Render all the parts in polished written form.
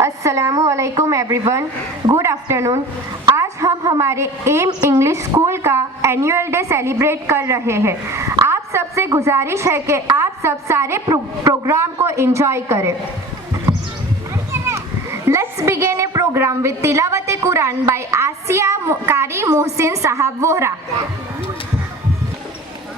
अस्सलामु अलैकुम everyone, good afternoon. आज हम हमारे एम इंग्लिश स्कूल का एनुअल डे सेलिब्रेट कर रहे हैं। आप सबसे गुजारिश है कि आप सब सारे प्रोग्राम को एंजॉय करें। Let's begin a program with Tilawat Quran by Asia Kari Mohsin Sahab Vohra.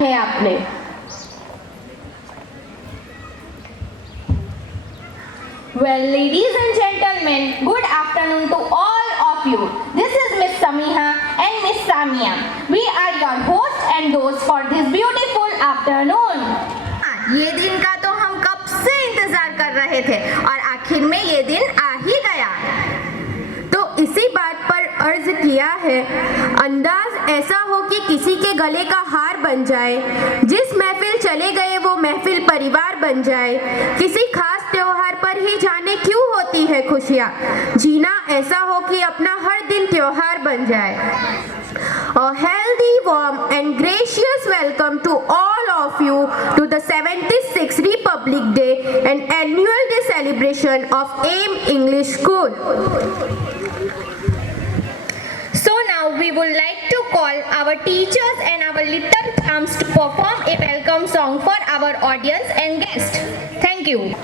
है आपने Well, ladies and gentlemen, good afternoon to all of you. This is Miss Samiha and Miss Samia. We are your hosts and hosts for this beautiful afternoon. ये दिन का तो हम कब से इंतजार कर रहे थे और आखिर में ये दिन आ ही गया। तो इसी बात पर अर्ज किया है, अंदाज ऐसा हो कि किसी के गले का हार बन जाए, जिस महफिल चले गए वो महफिल परिवार बन जाए, किसी खास त्योहार पर ही जाने क्यों होती है खुशियाँ, जीना ऐसा हो कि अपना हर दिन त्योहार बन जाए। A healthy, warm and gracious welcome to all of you to the 76th Republic Day and Annual Day celebration of AIM English School. So now we would like to call our teachers and our little thumbs to perform a welcome song for our audience and guests. Thank you.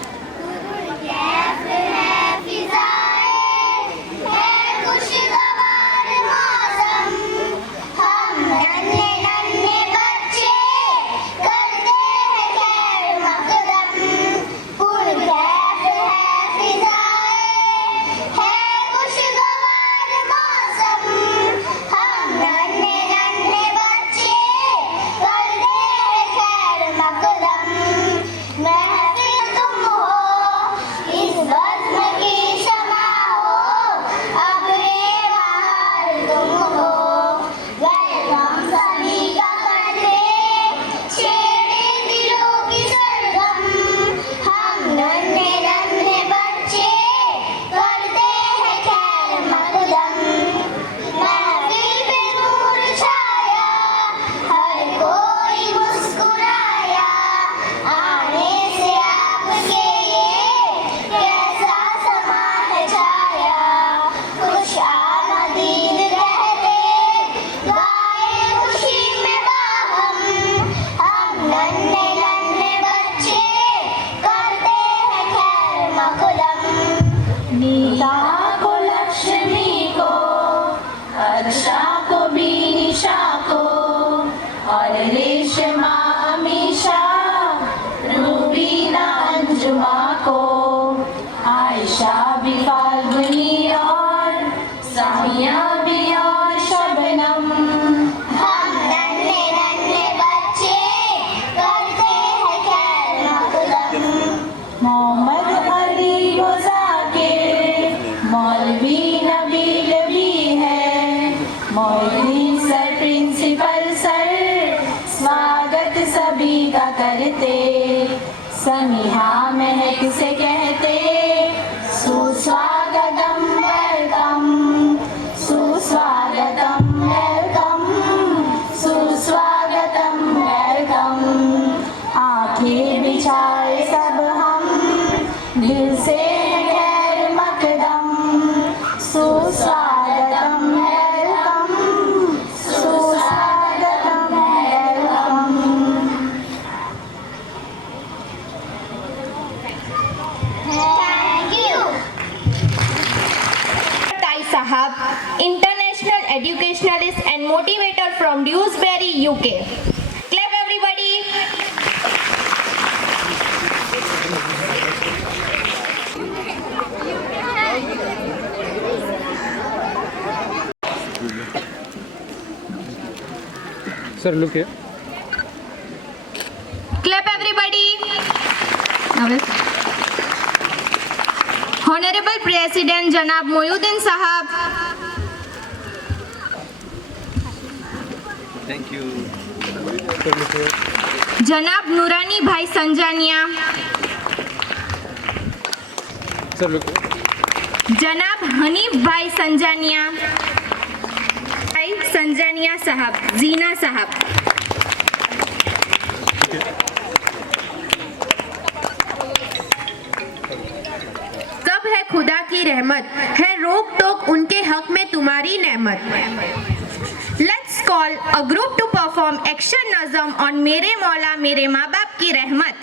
Nita को लक्ष्मी को अर्षा को बीनिशा को और रेशमा अमीशा रूबीना अंजुमा को आयशा भी फाल्गुनी और सामिया भी और शबनम मोहम्मद अली वो जाकिर मौलवी नबील भी है मौलवी सर प्रिंसिपल सर स्वागत सभी का करते समीहा महक से कहते सुस्वागतम Sahab, international educationalist and motivator from Dewsbury, UK. Clap everybody. Sir, look here. Clap everybody. Honorable President Janab Mohyuddin Sahab. Thank you. Sir, look here. Janab Nurani Bhai Sanjania. Sir, look here. Janab Hanif Bhai Sanjania. Bhai Sanjania Sahab, Zina Sahab. सब है खुदा की रहमत, है रोक टोक उनके हक में तुम्हारी नेमत। Let's call a group to perform action nazam on मेरे मौला मेरे माँ बाप की रहमत.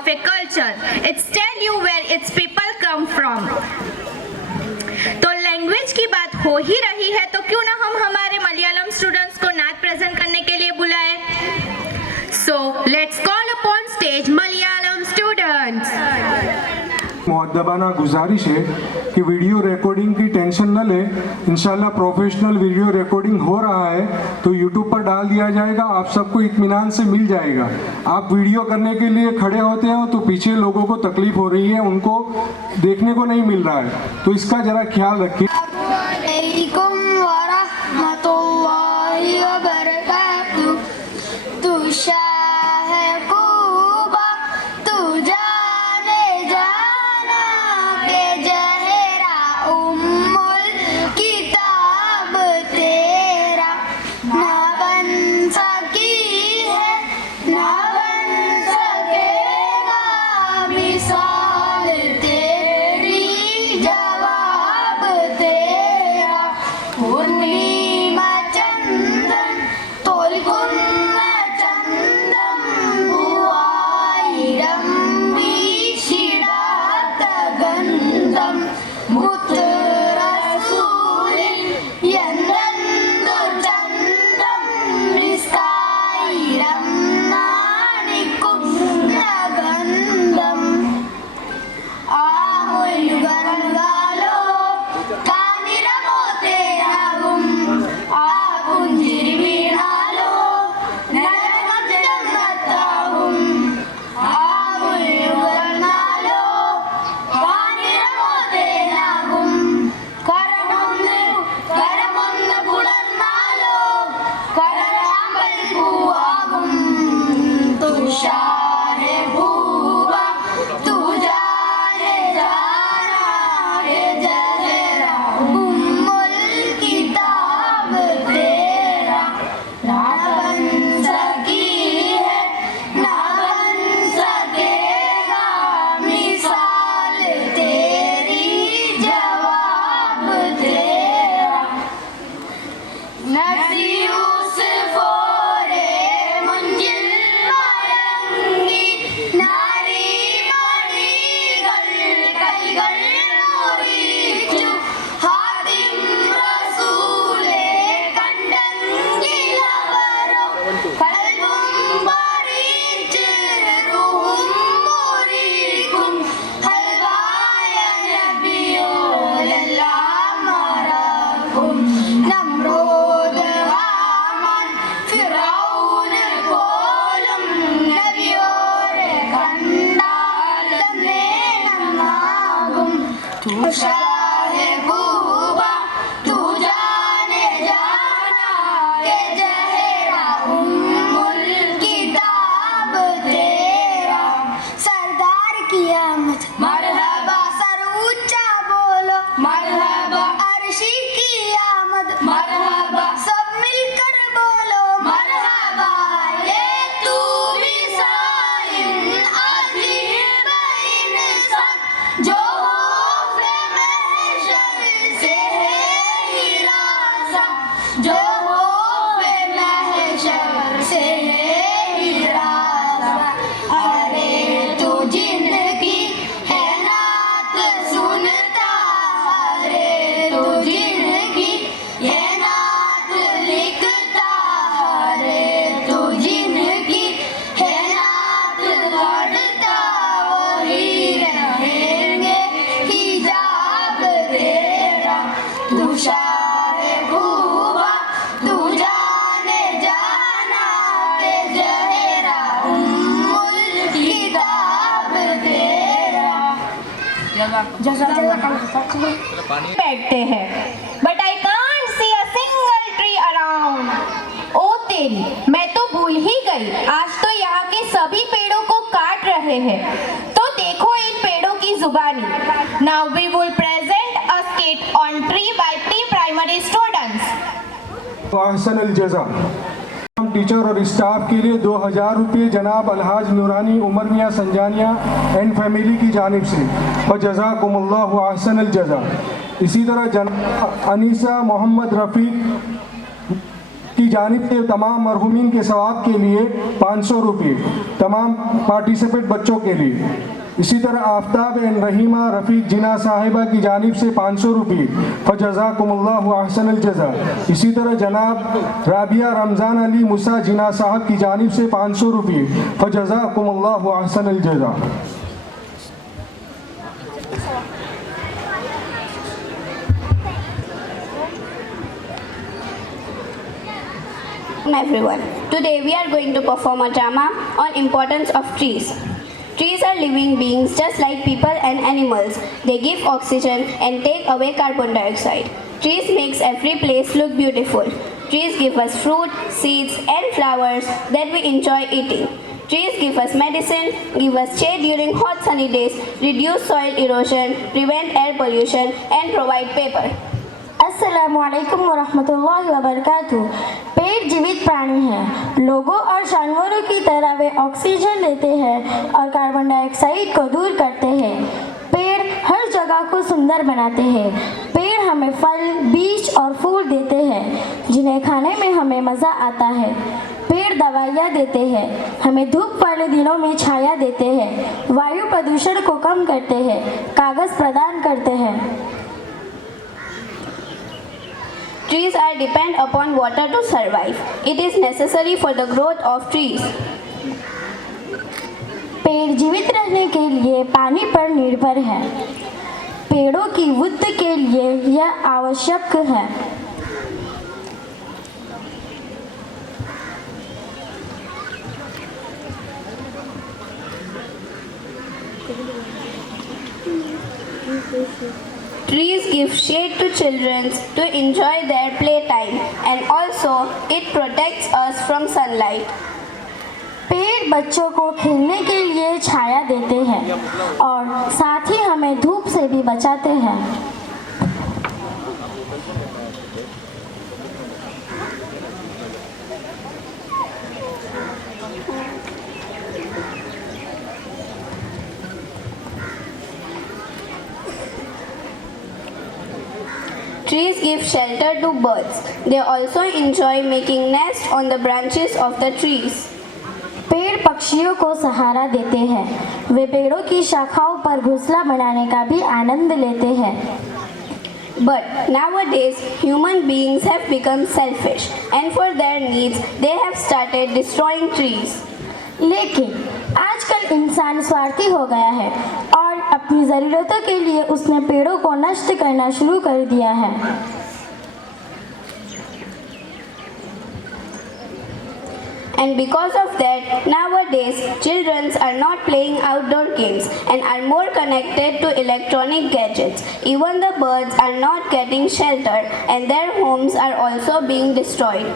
of a culture. It's tell you where its people come from. तो लैंग्वेज की बात हो ही रही है तो क्यों ना हम हमारे मलयालम स्टूडेंट्स को नाच प्रेजेंट करने के लिए बुलाएं. So let's call upon stage Malayalam students. मुअद्दबाना गुजारिश है कि वीडियो रिकॉर्डिंग की टेंशन न ले. इंशाल्लाह प्रोफेशनल वीडियो रिकॉर्डिंग हो रहा है तो यूट्यूब पर डाल दिया जाएगा. आप सबको इत्मीनान से मिल जाएगा. आप वीडियो करने के लिए खड़े होते हो तो पीछे लोगों को तकलीफ हो रही है, उनको देखने को नहीं मिल रहा है, तो इसका जरा ख्याल रखिए. अलैकुम वरहमतुल्लाहि वबरकातुहू. तू शाह कूबा, तू जाने जाना के जहरा उम्मुल किताब तेरा. ना बन सकी है ना बन सकेगा मिसाल तेरी, जवाब तेरा. पूर्णिमा चंदन തോൽക്കുന്ന ചന്തം പൂവായിരം വീശിടാത്ത ഗന്ധം. മുത്ത് റസൂലിൻ എന്തെന്തു ചന്തം, നിസ്കായിരം നാണിക്കുന്ന ഗന്ധം. ആ മുഴുകൻകാലോ കാനിരമോ തേനാകും, ആ പുഞ്ചിരി വീണാലോ നരകജന്നത്താകും. ആ മുഴുകനാലോ കാനിരമോ തേനാകും, കരമൊന്ന് പുലർന്നാലോ കരയാമ്പൽ പൂവാകും. തുഷാരെ പൂവ तू जाने जाना है जहरा उम्मुल किताब तेरा. ना बन सकी है ना बन सकेगा मिसाल तेरी, जवाब तेरा. നസിയൂസ്ഫോരെ മുഞ്ചിൽ മയങ്ങി നാരീമണികൾ കൈകൾ മുറിച്ചു. ഹാത്തിം റസൂലെ കണ്ടെങ്കിലവരോ കൽബും പറിച്ച് റൂഹും മുറിക്കും. ഹൽവായ നബിയോലെല്ലാം മറക്കും. നമ്രൂദ് ഹാമാൻ ഫിറൗന് പോലും നബിയോരെ കണ്ടാൽ തന്നെ നന്നാകും. तू शाह कूबा, तू जाने जाना के जहरा उम्मुल किताब तेरा. सरदार की आमद मरहबा, सर ऊंचा बोलो मरहबा. अर्शी की आमद मरहबा, सब मिलकर बोलो मरहबा. ये तू भी साइन अजीब इंसान, जो खौफे महशर से है हिरासा, जो खौफे महशर से है हिरासा. अरे तू जिंदगी है नात सुनता, अरे तू जिंदगी है नात लिखता, अरे तू जिंदगी है नात लड़ता. वही रहेंगे हिजाब तेरा. तू शाह कूबा, तू जाने जाना के जहरा उम्मुल किताब तेरा. बैठते हैं but I can't see a single tree around. ओ तेरी, मैं तो भूल ही गई, आज तो यहाँ के सभी पेड़ों को काट रहे हैं. तो देखो इन पेड़ों की जुबानी. Now we will present a skit on tree by pre-primary students. अहसन अल जज़ा. टीचर और स्टाफ के लिए 2000 रुपये जनाब अलहाज नूरानी उमर मियाँ संजानिया एंड फैमिली की जानिब से. व जज़ाकुमुल्लाहु अहसन अल जज़ा. इसी तरह जनाब अनीसा मोहम्मद रफ़ीक की जानिब से तमाम मरहूमीन के सवाब के लिए 500 रुपये तमाम पार्टिसिपेट बच्चों के लिए। इसी तरह आफ्ताब एंड रहीमा रफ़ीक जिना साहिबा की जानिब से 500 रुपये फ़जज़ाकुमुल्लाहु अहसनल जज़ा। इसी तरह जनाब राबिया रमज़ान अली मुसा जिना साहब की जानिब से 500 रुपये फ़जज़ाकुमुल्लाहु अहसनल जज़ा। Everyone, today we are going to perform a drama on importance of trees. Trees are living beings just like people and animals. They give oxygen and take away carbon dioxide. Trees makes every place look beautiful. Trees give us fruit, seeds and flowers that we enjoy eating. Trees give us medicine, give us shade during hot sunny days, reduce soil erosion, prevent air pollution and provide paper. अस्सलामुअलैकुम वरहमतुल्लाहि वबरकातुहू। पेड़ जीवित प्राणी हैं। लोगों और जानवरों की तरह वे ऑक्सीजन लेते हैं और कार्बन डाइऑक्साइड को दूर करते हैं। पेड़ हर जगह को सुंदर बनाते हैं। पेड़ हमें फल, बीज और फूल देते हैं जिन्हें खाने में हमें मज़ा आता है। पेड़ दवाइयाँ देते हैं, हमें धूप वाले दिनों में छाया देते हैं, वायु प्रदूषण को कम करते हैं, कागज़ प्रदान करते हैं। Trees are depend upon water to survive. It is necessary for the growth of trees. पेड़ जीवित रहने के लिए पानी पर निर्भर है। पेड़ों की वृद्धि के लिए यह आवश्यक है। Trees give shade to children to enjoy their playtime and also it protects us from sunlight. पेड़ बच्चों को खेलने के लिए छाया देते हैं और साथ ही हमें धूप से भी बचाते हैं। Trees give shelter to birds. They also enjoy making nests on the branches of the trees. पेड़ पक्षियों को सहारा देते हैं। वे पेड़ों की शाखाओं पर घोंसला बनाने का भी आनंद लेते हैं। But nowadays, human beings have become selfish and for their needs, they have started destroying trees. लेकिन आजकल इंसान स्वार्थी हो गया है और अपनी ज़रूरतों के लिए उसने पेड़ों को नष्ट करना शुरू कर दिया है। And because of that, nowadays, children are not playing outdoor games and are more connected to electronic gadgets. Even the birds are not getting shelter and their homes are also being destroyed.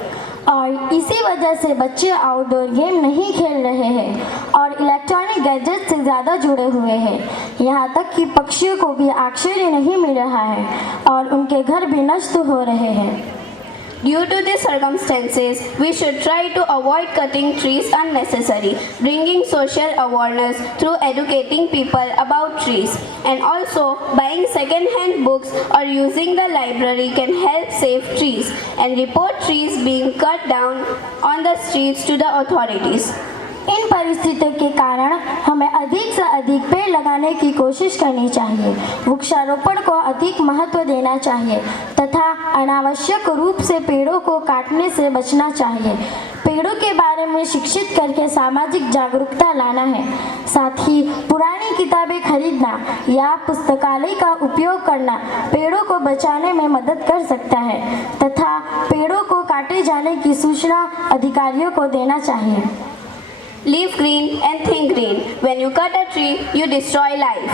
और इसी वजह से बच्चे outdoor game नहीं खेल रहे हैं और इलेक्ट्रॉनिक गैजेट से ज़्यादा जुड़े हुए हैं। यहाँ तक कि पक्षियों को भी आश्रय नहीं मिल रहा है और उनके घर भी नष्ट हो रहे हैं। Due to these circumstances, we should try to avoid cutting trees unnecessarily, bringing social awareness through educating people about trees. And also, buying second-hand books or using the library can help save trees and report trees being cut down on the streets to the authorities. इन परिस्थितियों के कारण हमें अधिक से अधिक पेड़ लगाने की कोशिश करनी चाहिए। वृक्षारोपण को अधिक महत्व देना चाहिए तथा अनावश्यक रूप से पेड़ों को काटने से बचना चाहिए। पेड़ों के बारे में शिक्षित करके सामाजिक जागरूकता लाना है। साथ ही पुरानी किताबें खरीदना या पुस्तकालय का उपयोग करना पेड़ों को बचाने में मदद कर सकता है तथा पेड़ों को काटे जाने की सूचना अधिकारियों को देना चाहिए। Live green and think green. When you cut a tree, you destroy life.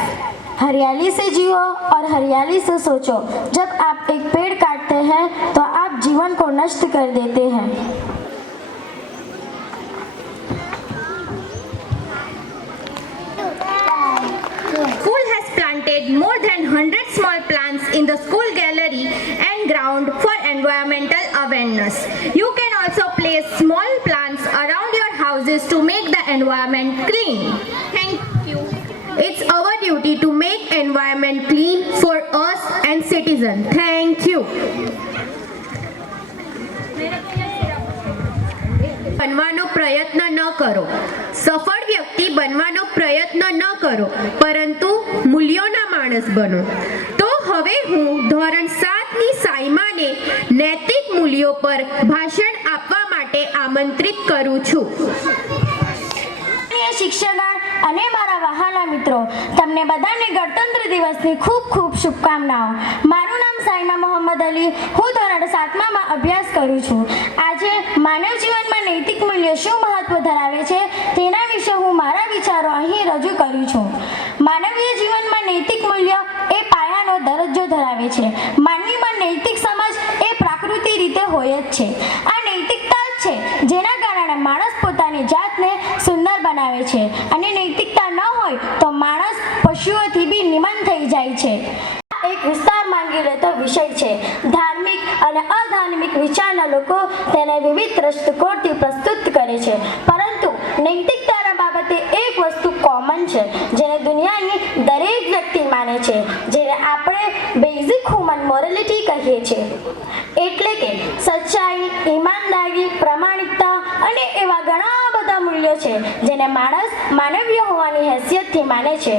हरियाली से जियो और हरियाली से सोचो। जब आप एक पेड़ काटते हैं तो आप जीवन को नष्ट कर देते हैं। School has planted more than 100 small plants in the school gallery and ground for environmental awareness. You can also place small plants around your houses to make the environment clean. Thank you. It's our duty to make environment clean for us and citizens. Thank you. બનવાનો પ્રયત્ન ન કરો. સફળ વ્યક્તિ બનવાનો પ્રયત્ન ન કરો, પરંતુ મૂલ્યોના માણસ બનો. તો હવે હું ધોરણ 7ની સાયમાને નૈતિક મૂલ્યો પર ભાષણ આપવા માટે આમંત્રિત કરું છું. શિક્ષકગણ અને મારા વહાલા મિત્રો, તમને બધાને ગણતંત્ર દિવસની ખૂબ ખૂબ શુભકામનાઓ. મારું નામ સાયમા મોહમ્મદ અલી. હું ધોરણ 7માં અભ્યાસ કરું છું. આજે માનવ જીવનમાં નૈતિક મૂલ્યો શું મહત્વ ધરાવે છે તેના વિશે હું મારા વિચારો અહીં રજૂ કરું છું. માનવીય જીવનમાં નૈતિક મૂલ્યો એ પાયાનો દરજ્જો ધરાવે છે. માનવીમાં નૈતિક સમજ એ પ્રાકૃતિક રીતે હોય જ છે. આ નૈતિકતા જ છે જેના કારણે માણસ પોતાની જાતને સુંદર બનાવે છે, અને નૈતિકતા ન હોય તો માણસ પશુઓથી બી નિમન થઈ જાય છે. એક વિસ્તાર માંગી લેતો વિષય છે. ધાર્મિક અને અધાર્મિક વિચારના લોકો તેને વિવિધ દ્રષ્ટિકોણથી પ્રસ્તુત કરે છે, પરંતુ નૈતિકતાના બાબતે એક વસ્તુ કોમન છે જેને દુનિયાની દરેક વ્યક્તિ માને છે, જેને આપણે બેઝિક હ્યુમન મોરાલિટી કહીએ છીએ. એટલે કે સચ્ચાઈ, ઈમાનદારી, પ્રામાણિકતા અને એવા ઘણા બધા મૂલ્યો છે જેને માણસ માનવીય હોવાની હેસિયતથી માને છે.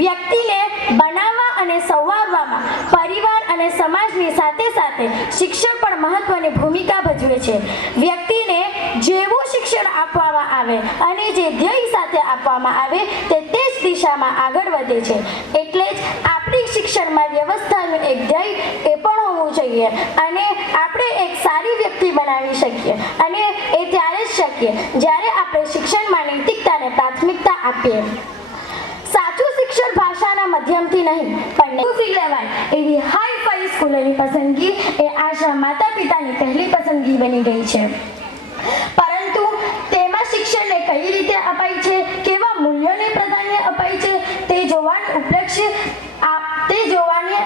વ્યક્તિને બનાવવા અને સંવારવામાં પરિવાર અને સમાજની સાથે સાથે શિક્ષણ પણ મહત્વની ભૂમિકા ભજવે છે. વ્યક્તિને જેવું શિક્ષણ આપવામાં આવે અને જે ધ્યેય સાથે આપવામાં આવે તે જ દિશામાં આગળ વધે છે. એટલે જ આપણી શિક્ષણમાં વ્યવસ્થાનું એક ધ્યેય એ પણ હોવું જોઈએ, અને આપણે એક સારી વ્યક્તિ બનાવી શકીએ, અને એ ત્યારે જ શક્ય જ્યારે આપણે શિક્ષણમાં નૈતિકતાને પ્રાથમિકતા આપીએ. સાચું શિક્ષણ ભાષાના માધ્યમથી નહીં પણ શીખી લેવાય એવી હાઈ ફાઈ સ્કૂલોની પસંદગી એ આજના માતા પિતાની પહેલી પસંદગી બની ગઈ છે. પરંતુ તેમાં શિક્ષણને કઈ રીતે અપાય છે, કેવા મૂલ્યોને પ્રાધાન્ય અપાય છે તે જોવાને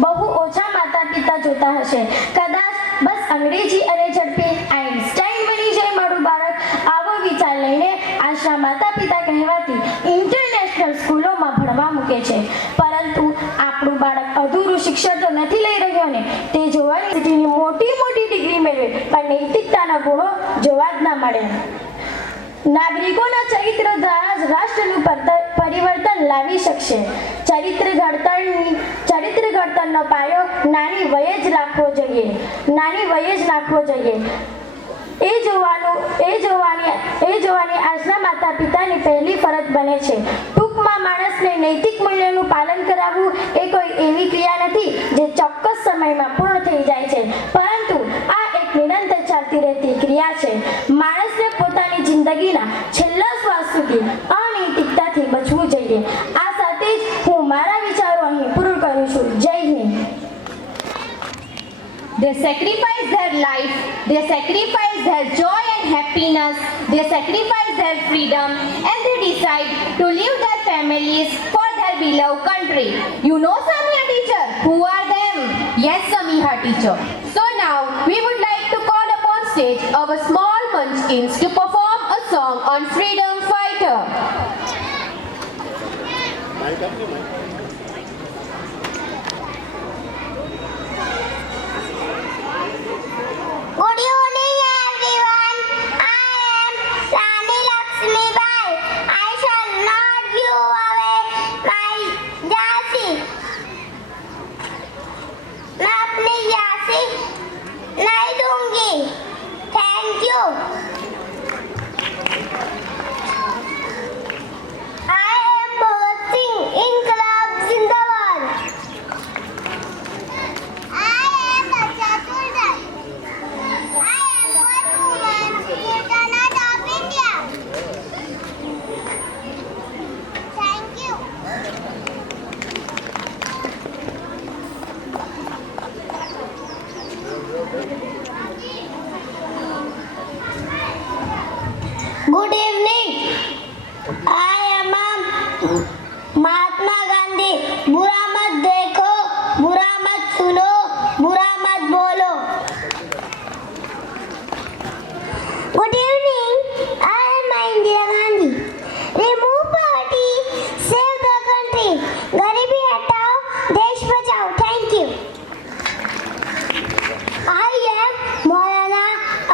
બહુ ઓછા માતા પિતા જોતા હશે. કદાચ બસ અંગ્રેજી અને ઝડપી આઈન્સ્ટાઈન બની જાય મારું બાળક, આવો વિચાર લઈને આજના માતા પિતા કહેવાતી ઇન્ટરનેશનલ સ્કૂલોમાં ભણવા મૂકે છે. પરંતુ આપણું બાળક અધૂરું શિક્ષણ તો નથી લઈ રહ્યો ને, તે જોવાની સિટીની મોટી ડિગ્રી મેળવે પણ નૈતિકતાના ગુણો જોવા જ ના મળે. નાગરિકોના ચરિત્ર દ્વારા જ રાષ્ટ્રનું પરિવર્તન લાવી શકશે. ચરિત્ર ઘડતરનો પાયો નાની વયે જ નાખવો જોઈએ. એ જોવાની આજના માતા પિતાની પહેલી ફરજ બને છે. ટૂંકમાં માણસને નૈતિક મૂલ્યોનું પાલન કરાવવું એ કોઈ એવી ક્રિયા નથી જે ચોક્કસ સમયમાં પૂર્ણ થઈ જાય છે, પરંતુ આ એક નિરંતર ચાલતી રહેતી ક્રિયા છે. માણસને પોતાની જિંદગીના છેલ્લા શ્વાસ સુધી અનૈતિકતાથી બચવું જોઈએ. આ સાથે જ હું મારા વિચારો અહીં પૂરું કરું છું. જય Hind. They sacrifice their life, they sacrifice their joy and happiness, they sacrifice their freedom, and they decide to leave their families for their beloved country. You know, Samiha teacher, who are them? Yes, Samiha teacher. So now we would like to call upon stage our small munchkins to perform a song on freedom fighter. Good evening everyone. I am Rani Lakshmi Bai. I shall not give away my jhansi. मैं अपनी झांसी नहीं दूंगी. Thank you. I am Bhagat Singh. Inqilab Zindabad. I am Dasha Tulsi. I am one woman, Sultanate of India. Thank you. Good evening. I am Mahatma Gandhi. बुरा मत देखो, बुरा मत सुनो, बुरा मत बोलो. Good evening. I am Indira Gandhi. Remove poverty, save the country. गरीबी हटाओ, देश बचाओ. Thank you. I am Maulana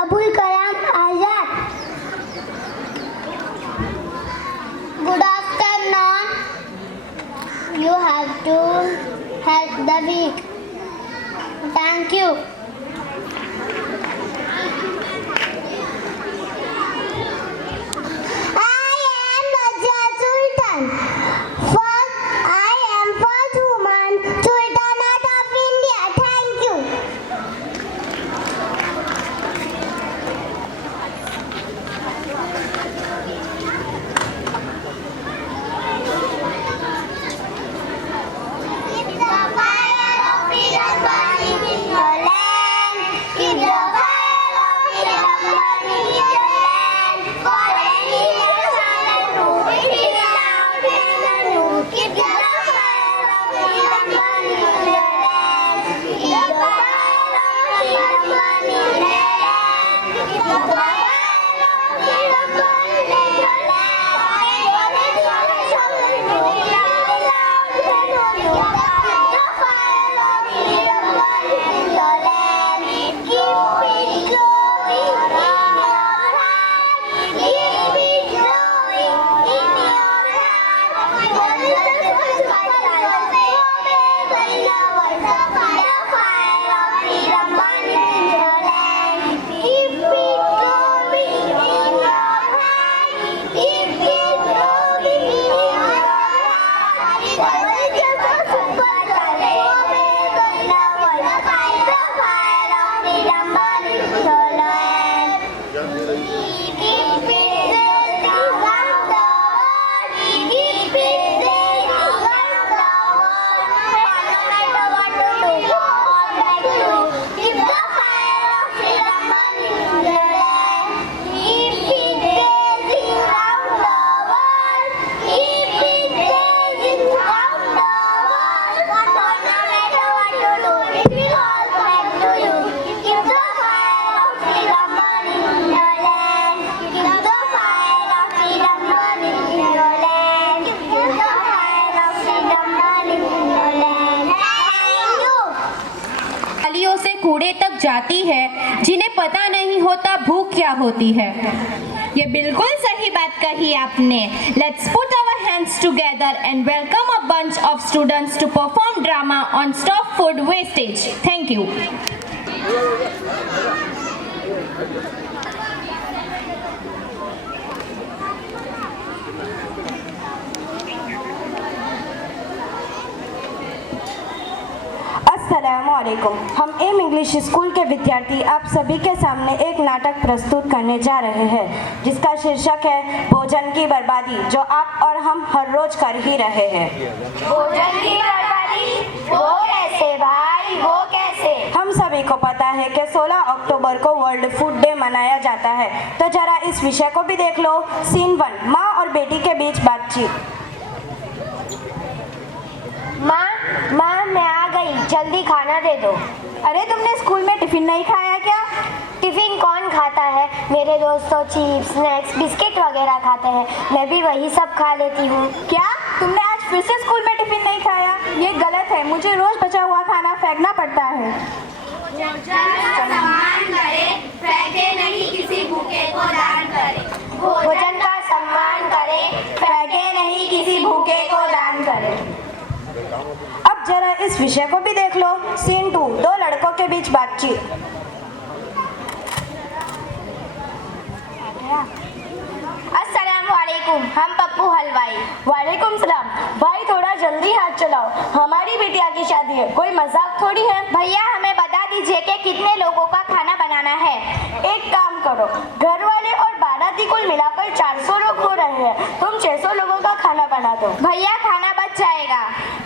Abul Kalam Azad. Good afternoon. You have to help the weak. Thank you. I am Najja Sultan. I am first woman Sultanate of India. Thank you. Keep the fire of freedom burning in your land. Keep the fire of freedom burning in your land. For any nation and prove it is loud and anew. Keep the fire of freedom burning in your land. Keep the fire of freedom burning in your land. Keep the fire of freedom burning in your land. For any nation and prove it is loud and anew. Keep the fire of freedom burning in your land. Keep it glowing in your heart. Keep it glowing in your heart. For the first time, obey the words of the fire of freedom burning in your land. Keep it glowing in your heart. Keep it glowing in your heart. For the first time, obey the words of the fire of freedom burning in your land. Keep it around the world. Keep it around the world. No matter what to do, all back to keep the fire of freedom burning in your land. Keep it blazing round the world. Keep it blazing round the world. No matter what to do, it will all back to you. Keep the fire of freedom burning in your land. Keep the fire of freedom burning in your land. Keep the fire of freedom burning in your land. Thank you. गलियों से कूड़े तक जाती है, जिन्हें पता नहीं होता भूख क्या होती है। ये बिल्कुल सही बात कही आपने। Let's put our hands together and welcome a bunch of students to perform drama on stop food wastage. Thank you. अस्सलामुअलैकुम। हम एम इंग्लिश स्कूल के विद्यार्थी आप सभी के सामने एक नाटक प्रस्तुत करने जा रहे हैं, जिसका शीर्षक है भोजन की बर्बादी, जो आप और हम हर रोज कर ही रहे हैं। भोजन की बर्बादी? वो कैसे भाई, वो कैसे? हम सभी को पता है कि 16 अक्टूबर को वर्ल्ड फूड डे मनाया जाता है, तो जरा इस विषय को भी देख लो। सीन 1, माँ और बेटी के बीच बातचीत। माँ मैं आ गई, जल्दी खाना दे दो। अरे तुमने स्कूल में टिफिन नहीं खाया क्या? टिफिन कौन खाता है? मेरे दोस्त तो चिप्स, स्नैक्स, बिस्किट वगैरह खाते हैं, मैं भी वही सब खा लेती हूँ। क्या तुमने आज फिर से स्कूल में टिफिन नहीं खाया? ये गलत है, मुझे रोज बचा हुआ खाना फेंकना पड़ता है। सम्मान करें, फेंके नहीं किसी भूखे को दान करें। भोजन का सम्मान करें, फेंके नहीं किसी भूखे को दान करें। अब जरा इस विषय को भी देख लो। सीन 2, 2 लड़कों के बीच बातचीत। अस्सलामुअलैकुम, हम पप्पू हलवाई। वालेकुम सलाम। भाई थोड़ा जल्दी हाथ चलाओ, हमारी बिटिया की शादी है, कोई मजाक थोड़ी है। भैया हमें बता दीजिए कि कितने लोगों का खाना बनाना है। एक काम करो, घर वाले और बाराती कुल मिलाकर 400 लोग हो रहे हैं, तुम 600 लोगों का खाना बना दो। भैया खाना बच जाएगा।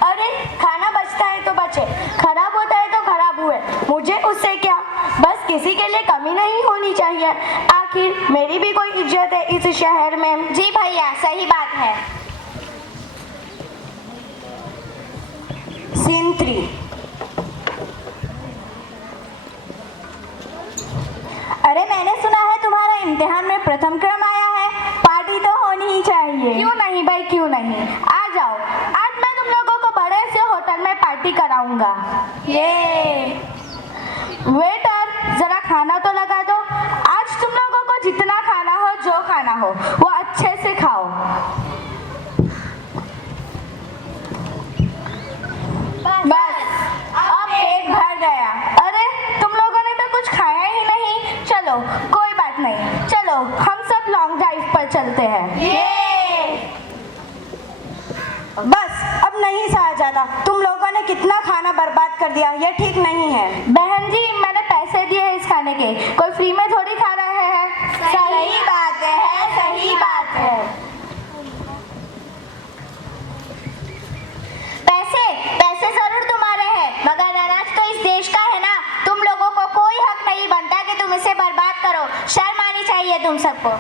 अरे खाना बचता है तो बचे, खराब होता है तो खराब हुए, मुझे उससे क्या। बस किसी के लिए कमी नहीं होनी चाहिए, आखिर मेरी भी कोई इज्जत है इस शहर में। जी भैया सही बात है। सीन 3, अरे मैंने सुना है तुम्हारा इम्तिहान में प्रथम क्रम आया है, पार्टी तो होनी ही चाहिए। क्यों नहीं भाई, क्यों नहीं, आ जाओ, आज मैं तुम लोगों को बड़े से होटल में पार्टी कराऊंगा। ये वेटर जरा खाना तो लगा दो, आज तुम लोगों को जितना खाना हो, जो खाना हो वो अच्छे से खा बस अब नहीं सहा जाता। तुम लोगों ने कितना खाना बर्बाद कर दिया, ये ठीक नहीं है। बहन जी, मैंने पैसे दिए हैं इस खाने के, कोई फ्री में थोड़ी खा रहा है। सही बात है, सही बात है। पैसे जरूर तुम्हारे हैं, मगर अनाज तो इस देश का है ना। तुम लोगों को कोई हक नहीं बनता कि तुम इसे बर्बाद करो। शर्म आनी चाहिए तुम सबको।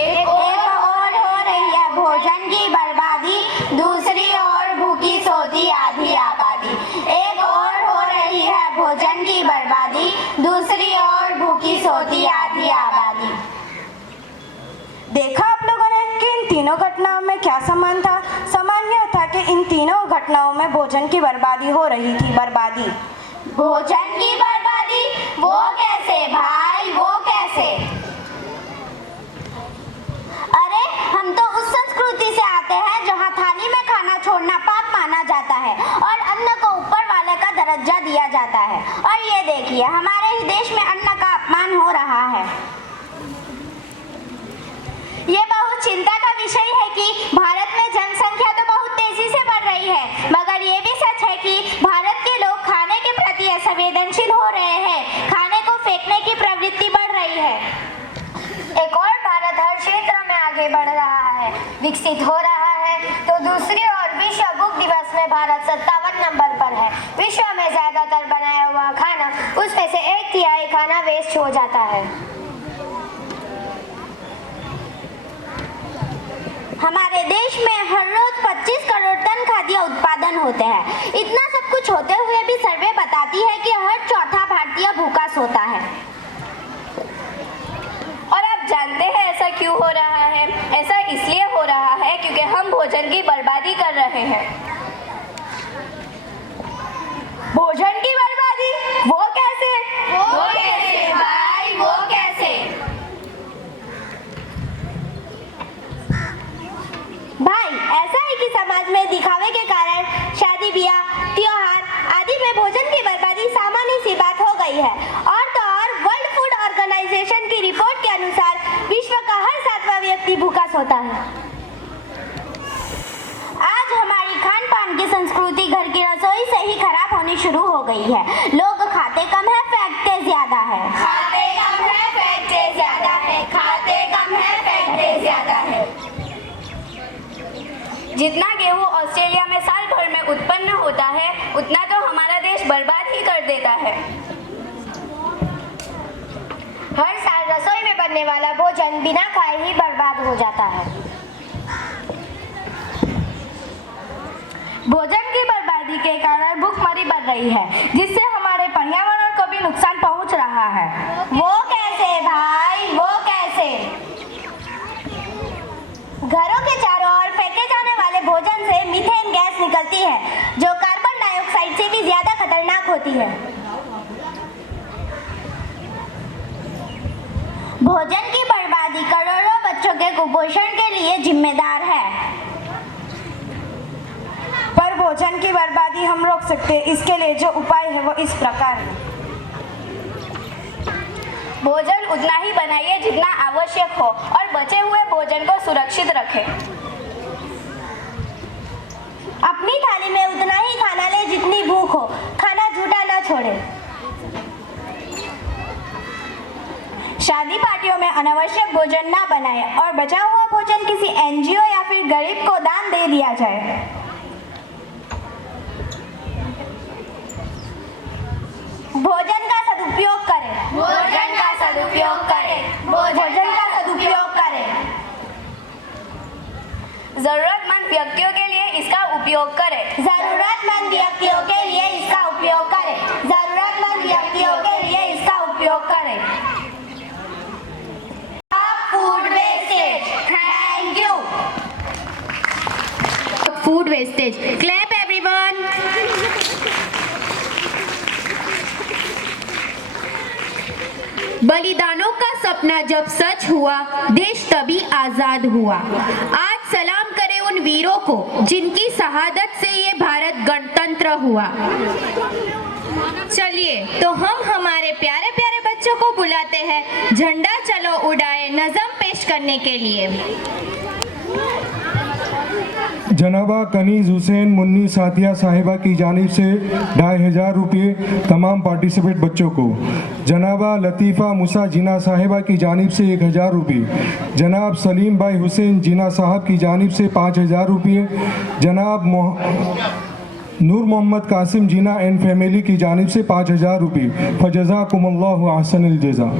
एक और हो रही है भोजन की बर्बादी, दूसरी ओर भूखी सोती आधी आबादी। एक और हो रही है भोजन की बर्बादी, दूसरी ओर भूखी सोती आधी आबादी। देखा आप लोगों ने कि इन तीनों घटनाओं में क्या समान था? समान यह था कि इन तीनों घटनाओं में भोजन की बर्बादी हो रही थी। बर्बादी, भोजन की बर्बादी, वो कैसे भाई, वो कैसे? अरे हम तो उस संस्कृति से आते हैं जहाँ थाली में खाना छोड़ना पाप माना जाता है और अन्न को ऊपर वाले का दर्जा दिया जाता है। और ये देखिए, हमारे ही देश में अन्न का अपमान हो रहा है। ये बहुत चिंता का विषय है कि भारत में जनसंख्या तो बहुत तेजी से बढ़ रही है, मगर ये भी सच है कि भारत के लोग खाने के प्रति असंवेदनशील हो रहे हैं। खाने को फेंकने की प्रवृत्ति बढ़ रही है। एक और भारत हर क्षेत्र में आगे बढ़ रहा है, विकसित हो रहा है, तो दूसरी ओर विश्व भूख दिवस में भारत 57 नंबर पर है। विश्व में ज्यादातर बनाया हुआ खाना, उसमें से 1/3 खाना वेस्ट हो जाता है। हमारे देश में हर रोज 25 करोड़ टन खाद्य उत्पादन होते हैं। इतना सब कुछ होते हुए भी सर्वे बताती है कि हर चौथा भारतीय भूखा सोता है। और आप जानते हैं ऐसा क्यों हो रहा है? ऐसा इसलिए हो रहा है क्योंकि हम भोजन की बर्बादी कर रहे हैं। भोजन की बर्बादी, वो कैसे? वो कैसे भाई, वो कैसे? भाई ऐसा है कि समाज में दिखावे के कारण शादी ब्याह, त्योहार आदि में भोजन की बर्बादी सामान्य सी बात हो गई है। और तो और वर्ल्ड फूड ऑर्गेनाइजेशन की रिपोर्ट के अनुसार विश्व का हर 7वां व्यक्ति भूखा सोता है। आज हमारी खान पान की संस्कृति घर की रसोई से ही खराब होनी शुरू हो गई है। लोग खाते कम है, फेंकते ज्यादा है। खाते कम है, फेंकते ज्यादा है। खाते कम है, फेंकते ज्यादा है। जितना गेहूं ऑस्ट्रेलिया में साल भर में उत्पन्न होता है, उतना तो हमारा देश बर्बाद ही कर देता है। हर साल रसोई में बनने वाला भोजन बिना खाए ही बर्बाद हो जाता है। भोजन की बर्बादी के कारण भूखमरी बढ़ रही है, जिससे हमारे पर्यावरण को भी नुकसान पहुंच रहा है। वो कैसे भाई, वो कैसे? घरों के चारों ओर फेंके जाने वाले भोजन से मीथेन गैस निकलती है, जो कार्बन डाइऑक्साइड से भी ज्यादा खतरनाक होती है। भोजन की बर्बादी करोड़ों बच्चों के कुपोषण के लिए जिम्मेदार है। पर भोजन की बर्बादी हम रोक सकते हैं। इसके लिए जो उपाय है वो इस प्रकार है। भोजन उतना ही बनाइए जितना आवश्यक हो और बचे हुए भोजन को सुरक्षित रखें। अपनी थाली में उतना ही खाना ले जितनी भूख हो। खाना झूठा ना छोड़े। शादी पार्टियों में अनावश्यक भोजन ना बनाएं और बचा हुआ भोजन किसी एनजीओ या फिर गरीब को दान दे दिया जाए। भोजन का सदुपयोग करें। भोजन का सदुपयोग करें। भोजन का सदुपयोग करें। जरूरतमंद व्यक्तियों के लिए इसका उपयोग करें। जरूरतमंद व्यक्तियों के लिए इसका उपयोग करें। जरूरतमंद व्यक्तियों के लिए इसका उपयोग करें। Food wastage, thank you. Food wastage, clap everyone. बलिदानों का सपना जब सच हुआ, देश तभी आजाद हुआ। आज सलाम करें उन वीरों को जिनकी शहादत से ये भारत गणतंत्र हुआ। चलिए तो हम हमारे प्यारे प्यारे बच्चों को बुलाते हैं झंडा चलो उड़ाए नज़म पेश करने के लिए। जनाबा कनीज़ हुसैन मुन्नी साथिया साहिबा की जानिब से 2500 रुपये तमाम पार्टिसिपेट बच्चों को। जनाबा लतीफ़ा मुसा जिना साहिबा की जानिब से 1000 रुपये। जनाब सलीम भाई हुसैन जिना साहब की जानिब से 5000 रुपये। जनाब नूर मोहम्मद कासिम जिना एंड फैमिली की जानिब से 5000 रुपये। फजज़ाकुमुल्लाहु अहसनुल जज़ा।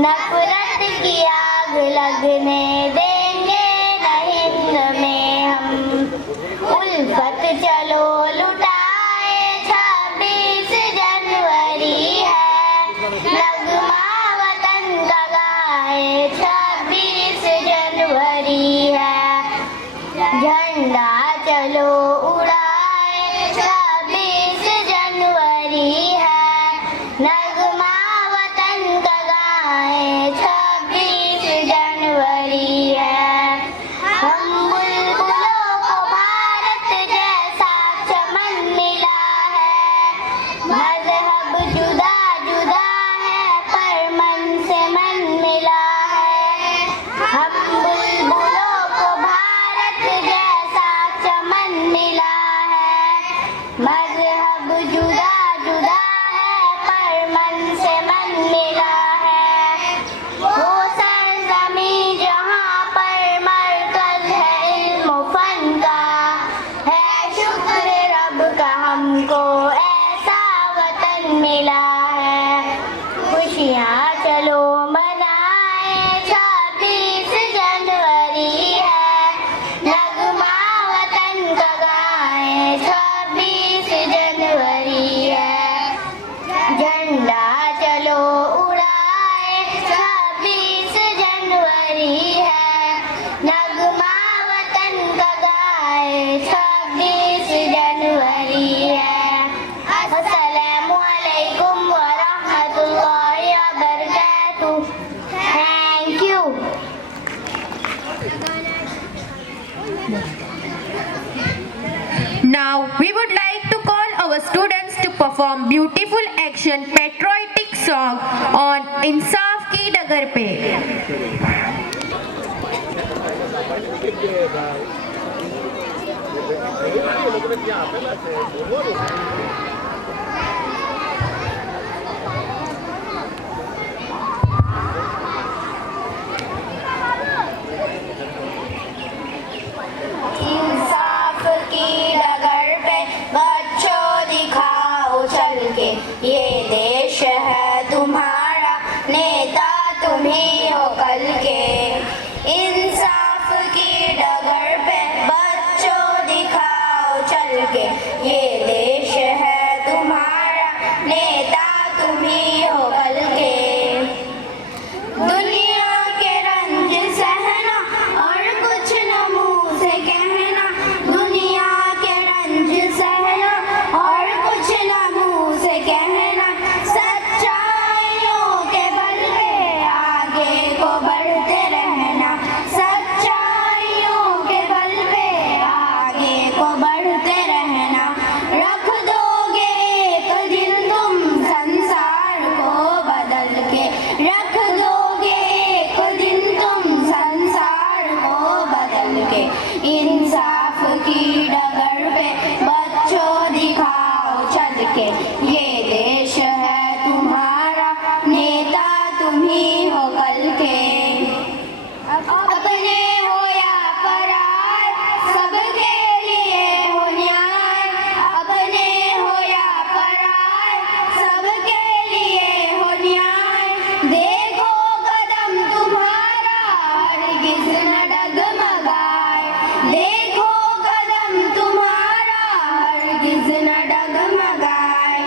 नफरत की आग लगने देंगे न हिंद में हम। उल्फत चलो लुटाए 26 जनवरी है, नगमा वतन का गाए 26 जनवरी है। झंडा चलो उड़ाए 26 जनवरी है, नगमा वतन का गाए 26 जनवरी है। Now we would like to call our students to perform beautiful action patriotic song on इंसाफ की डगर पे। इंसाफ की डगर पे बच्चों दिखाओ चल के, ये देश है तुम्हारा, नेता तुम ही हो कल के। इंसाफ की डगर पे बच्चों दिखाओ चल के, ये देश है तुम्हारा, नेता तुम ही हो कल के। दुनिया के रंज सहना और कुछ न मुंह से कहना, दुनिया के रंज सहना और कुछ न मुंह से कहना, सच्चाइयों के बल पे आगे को बढ़ते रहना, सच्चाइयों के बल पे आगे को बढ़ते रहना। रख दोगे एक दिन तुम संसार को बदल के, रख दोगे एक दिन तुम संसार को बदल के। इंसाफ की डगर पे बच्चों दिखाओ चल के, ये देश है तुम्हारा, नेता तुम ही हो कल के। अपने हो या पराए सबके लिए हो न्याय, अपने हो या पराए सबके लिए हो न्याय। देखो कदम तुम्हारा हरगिज़ न डगमगाए, देखो कदम तुम्हारा हरगिज़ न डगमगाए।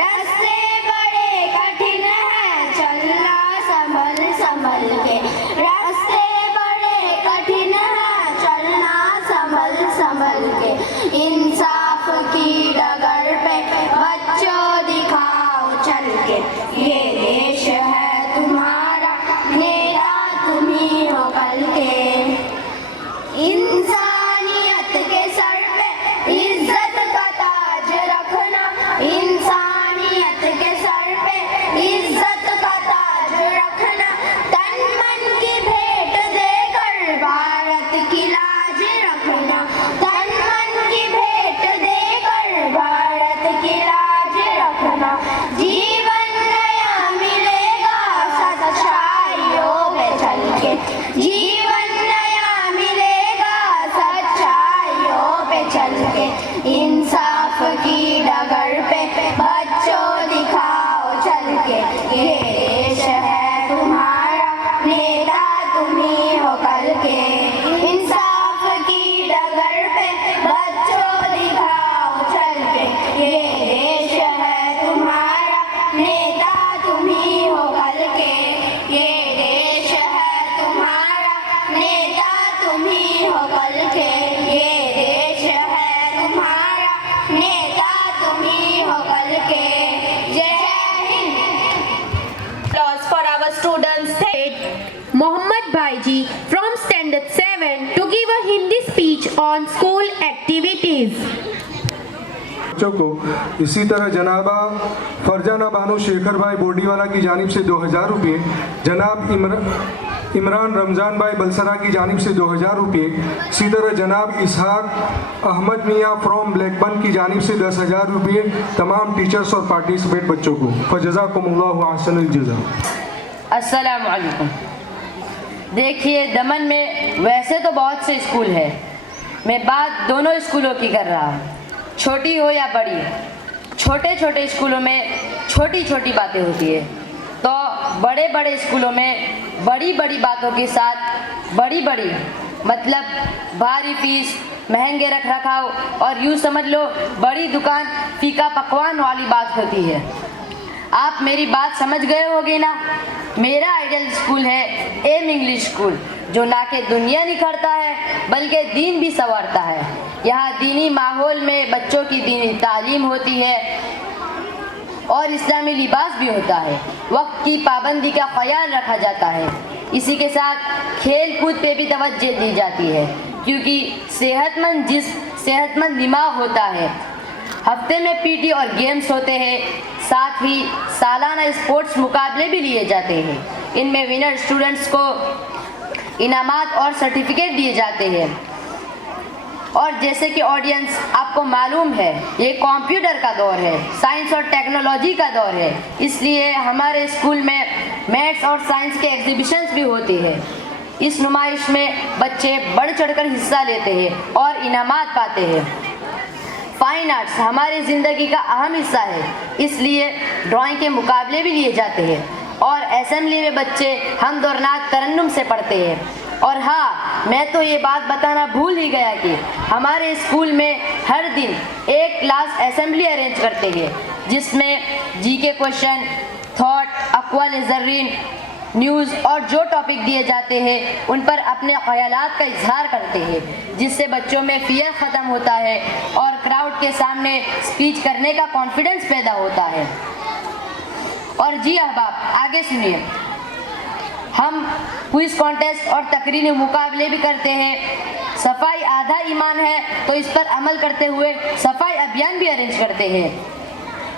रास्ते बड़े कठिन हैं चलना संभल संभल के, रास्ते बड़े कठिन हैं चलना संभल संभल के। इंसाफ की डगर पे बच्चों दिखाओ चल के, ये देश है तुम्हारा, नेता तुम ही हो कल के। इंसानियत के सर पे इज्जत का ताज रखना, इंसानियत के सर पे इज्जत का ताज रखना। तन मन की भेंट देकर भारत की लाज रखना, तन मन की भेंट देकर भारत की लाज रखना। जीवन नया मिलेगा सच्चाइयों पे चल के, जीवन नया मिलेगा सच्चाइयों पे चल के। इंसाफ की डगर पे बच्चों दिखाओ चल के, ये देश है तुम्हारा, नेता तुम ही हो कल के। इंसाफ की डगर पे बच्चों दिखाओ चल के, ये देश है तुम्हारा, नेता तुम ही हो कल के। ये देश है तुम्हारा, नेता तुम ही हो कल के। ये देश है तुम्हारा, नेता तुम ही हो कल के। जय Hind. Applause for our students. Mohammad Bhaiji from Standard 7 to give a Hindi speech on school activities. बच्चों को इसी तरह जनाबा फरजाना बानो शेखर भाई बोडीवाला की जानिब से 2000 रुपये, जनाब इमरान रमज़ान भाई बलसरा की जानिब से 2000 रुपये, इसी तरह जनाब इसहाक अहमद मियाँ फ्रॉम ब्लैकबर्न की जानिब से 10,000 रुपये तमाम टीचर्स और पार्टिसिपेट बच्चों को। फजज़ाकुमुल्लाहु अहसनुल जज़ा। अस्सलाम वालेकुम। देखिए, दमन में वैसे तो बहुत से स्कूल है, मैं बात दोनों स्कूलों की कर रहा हूँ, छोटी हो या बड़ी। छोटे छोटे स्कूलों में छोटी छोटी बातें होती है, तो बड़े बड़े स्कूलों में बड़ी बड़ी बातों के साथ बड़ी बड़ी मतलब भारी फीस, महंगे रख रखाव और यूँ समझ लो बड़ी दुकान फीका पकवान वाली बात होती है। आप मेरी बात समझ गए होगे ना। मेरा आइडियल स्कूल है एम इंग्लिश स्कूल, जो ना कि दुनिया निखरता है बल्कि दीन भी संवारता है। यहाँ दीनी माहौल में बच्चों की दीनी तालीम होती है और इस्लामी लिबास भी होता है। वक्त की पाबंदी का ख्याल रखा जाता है। इसी के साथ खेल कूद पे भी तवज्जो दी जाती है, क्योंकि सेहतमंद दिमाग होता है। हफ्ते में पीटी और गेम्स होते हैं, साथ ही सालाना स्पोर्ट्स मुकाबले भी लिए जाते हैं। इनमें विनर स्टूडेंट्स को इनामात और सर्टिफिकेट दिए जाते हैं। और जैसे कि ऑडियंस आपको मालूम है, ये कंप्यूटर का दौर है, साइंस और टेक्नोलॉजी का दौर है, इसलिए हमारे स्कूल में मैथ्स और साइंस के एग्जीबिशंस भी होती है। इस नुमाइश में बच्चे बढ़ चढ़कर हिस्सा लेते हैं और इनामात पाते हैं। फाइन आर्ट्स हमारी ज़िंदगी का अहम हिस्सा है, इसलिए ड्राइंग के मुकाबले भी लिए जाते हैं और असेंबली में बच्चे हमद और नात तरन्नुम से पढ़ते हैं। और हाँ, मैं तो ये बात बताना भूल ही गया कि हमारे स्कूल में हर दिन एक क्लास असेंबली अरेंज करते हैं, जिसमें जीके क्वेश्चन, थॉट, अक़वाल ज़र्रीन, न्यूज़ और जो टॉपिक दिए जाते हैं उन पर अपने ख़यालात का इजहार करते हैं, जिससे बच्चों में फ़ियर ख़त्म होता है और क्राउड के सामने स्पीच करने का कॉन्फिडेंस पैदा होता है। और जी अहबाब, आगे सुनिए, हम क्विज़ कॉन्टेस्ट और तकरीरी मुकाबले भी करते हैं। सफाई आधा ईमान है, तो इस पर अमल करते हुए सफाई अभियान भी अरेंज करते हैं।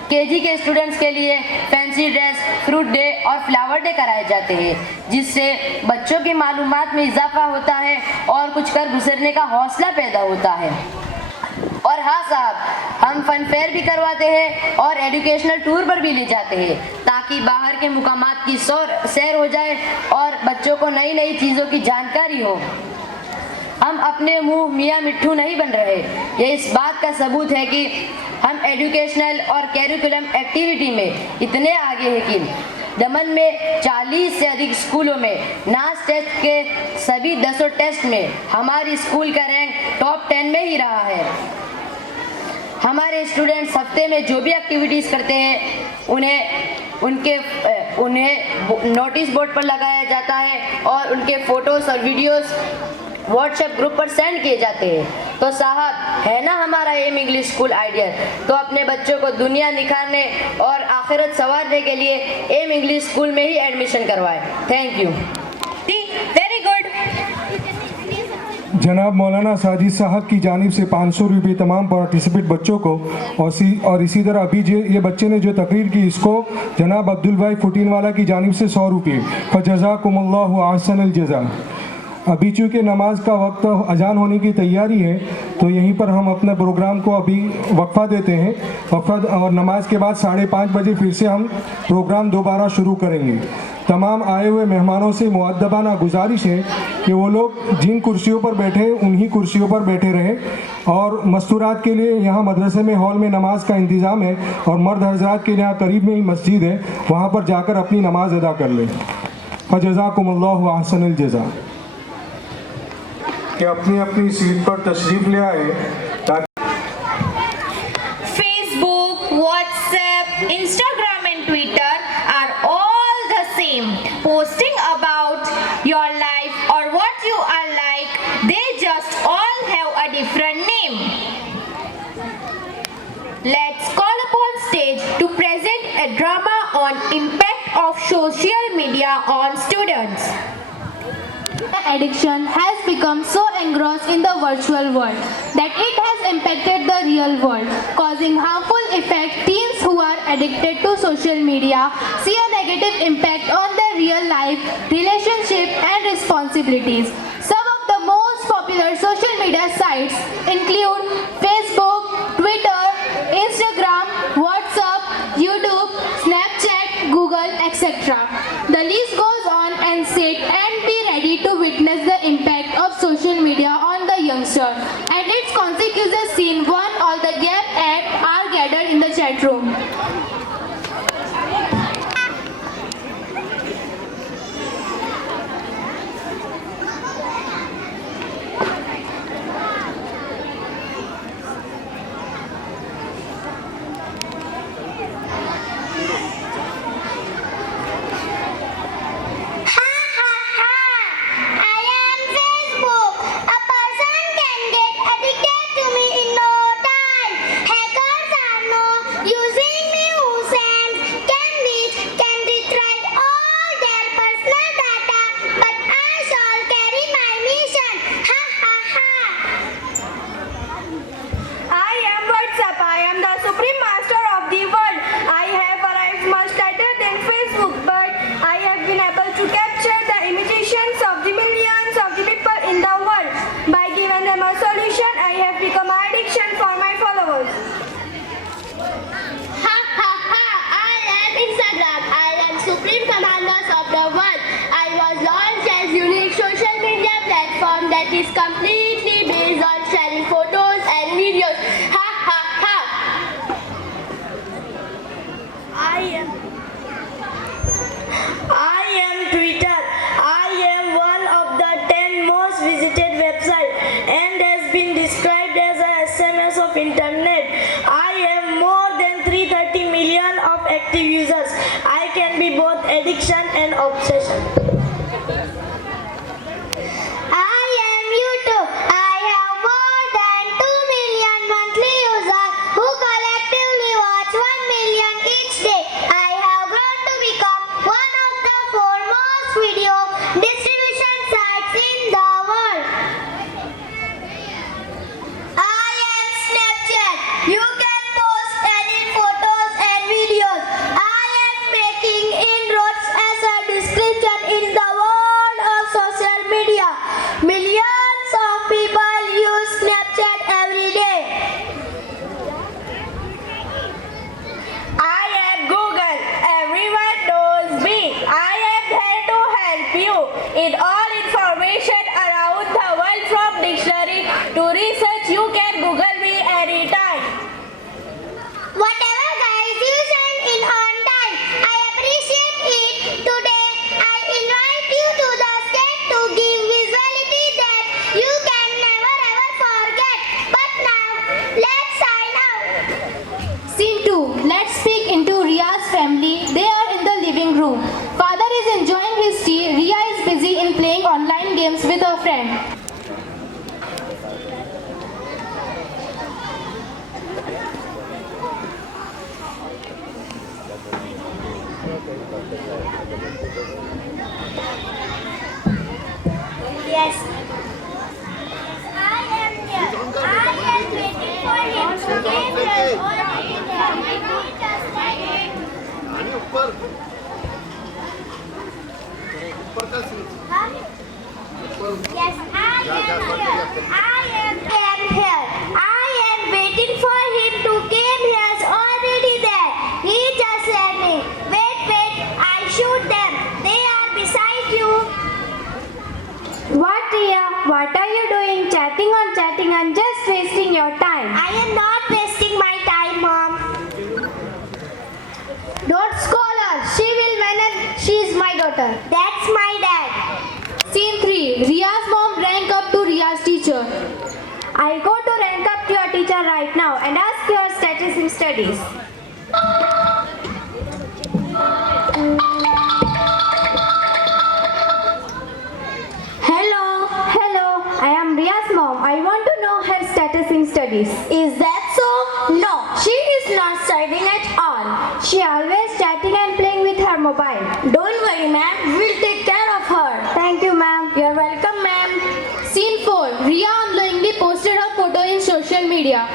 केजी के स्टूडेंट्स के लिए फैंसी ड्रेस, फ्रूट डे और फ्लावर डे कराए जाते हैं, जिससे बच्चों की मालूमात में इजाफा होता है और कुछ कर गुजरने का हौसला पैदा होता है। और हाँ साहब, हम फन फेयर भी करवाते हैं और एजुकेशनल टूर पर भी ले जाते हैं, ताकि बाहर के मुकामात की सैर हो जाए और बच्चों को नई नई चीज़ों की जानकारी हो। हम अपने मुंह मियाँ मिट्ठू नहीं बन रहे, ये इस बात का सबूत है कि हम एजुकेशनल और कैरिकुलम एक्टिविटी में इतने आगे हैं कि दमन में 40 से अधिक स्कूलों में नास टेस्ट के सभी 10 टेस्ट में हमारी स्कूल का रैंक टॉप 10 में ही रहा है। हमारे स्टूडेंट्स हफ्ते में जो भी एक्टिविटीज़ करते हैं उन्हें नोटिस बोर्ड पर लगाया जाता है और उनके फ़ोटोज़ और वीडियोज़ व्हाट्सएप ग्रुप पर सेंड किए जाते हैं। तो साहब, है ना हमारा एम इंग्लिश स्कूल आइडियल, तो अपने बच्चों को दुनिया निखारने और आखिरत संवारने के लिए एम इंग्लिश स्कूल में ही एडमिशन करवाएं। Thank you. Very good. जनाब मौलाना साजिद साहब की जानिब से 500 रुपये तमाम पार्टिसिपेट बच्चों को और इसी तरह अभी ये बच्चे ने जो तकरीर की, इसको जनाब अब्दुल भाई फुटीनवाला की जानिब से 100 रुपये। फजज़ाकुमुल्लाहु अहसनुल जज़ा। अभी चूँकि नमाज का वक्त अजान होने की तैयारी है, तो यहीं पर हम अपने प्रोग्राम को अभी वक्फा देते हैं। वक्फा और नमाज के बाद 5:30 बजे फिर से हम प्रोग्राम दोबारा शुरू करेंगे। तमाम आए हुए मेहमानों से मुअद्दबाना गुजारिश है कि वो लोग जिन कुर्सियों पर बैठे हैं उन्हीं कुर्सियों पर बैठे रहें। और मस्तूरात के लिए यहाँ मदरसे में हॉल में नमाज का इंतज़ाम है और मर्द हजरात के लिए यहाँ करीब में ही मस्जिद है, वहाँ पर जाकर अपनी नमाज अदा कर लें। फजज़ाकुमुल्लाहु अहसनुल जज़ा। कि अपनी अपनी सीट पर तशरीफ ले आए ताकि Facebook, WhatsApp, Instagram and Twitter are all the same, posting about your life or what you are like. They just all have a different name. Let's call upon stage to present a drama on impact of social media on students. Addiction has become so engrossed in the virtual world that it has impacted the real world, causing harmful effects. Teens who are addicted to social media see a negative impact on their real life, relationship and responsibilities. Some of the most popular social media sites include Facebook, Twitter, Instagram, WhatsApp, YouTube, Snapchat, Google, etc. The list goes on and sit and be ready to witness the impact of social media on the youngster and its consequences seen one all the gap and are gathered in the chat room. Using me that is completely based on sharing photos and videos. Ha ha ha. I am Twitter. I am one of the 10 most visited websites and has been described as a SMS of internet. I have more than 330 million of active users. I can be both addiction and obsession. I am YouTube. I have more than 2 million monthly users who collectively watch 1 million each day. I have grown to become one of the 4 most video distribution sites in the world. I am Snapchat. You can post any photos and videos. I am making inroads as a description in the world of social media. Millions of people use Snapchat every day. I am Google. Everyone knows me. I am there to help you in all information around the world, from dictionary to research. You can Google me anytime. Whatever guys you send in on time, I appreciate it. Today, I invite you to the state to give visuality that you can never ever forget. But now, let's sign out. Scene 2. Let's peek into Ria's family. They are in the living room. Father is enjoying his tea. Ria is busy in playing online games with her friend. Yes. I am here. I am waiting for him to give us all Yes, I am here. I am here. I am waiting for him to come. He is already there. He just let me. Wait. I shoot them. They are beside you. What, Ria? What are you doing? Chatting and just wasting your time. I am not wasting my time, Mom. Don't scold her. She will manage. She is my daughter. That's my dad. Scene 3. Ria's mom rank up to Ria's teacher. I go to rank up to your teacher right now and ask your status in studies. Hello. I am Ria's mom. I want to know her status in studies. Is that so? No, she is not studying at all. She always chatting and playing with her mobile. Don't worry, ma'am. We'll take care of her. Thank you, ma'am. You're welcome, ma'am. Scene 4. Ria unknowingly posted her photo in social media.